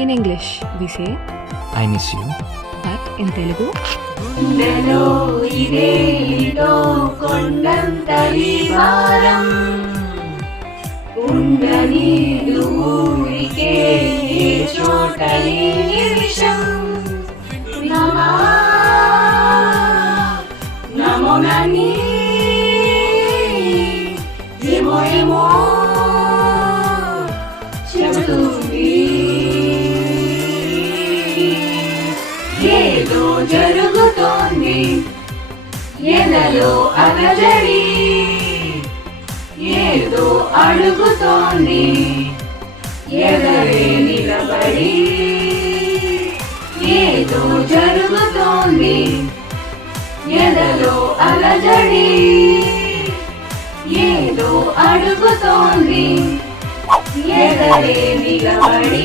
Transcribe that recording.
In English, we say I miss you. that. In Telugu, గుండెలో ఇదేదో కొండంతరి భారం ఉండని ఊరికే ఏ చోట లేని విషం నమా నమోనని ఏమో ఏమో చెబుతుంది ఏదో జరుగుతోంది ఎదలో అలజడి ఏదో అడుగుతోంది ఎదరే నిలబడి ఏదో జరుగుతోంది ఎదలో అలజడి ఏదో అడుగుతోంది ఎదరే నిలబడి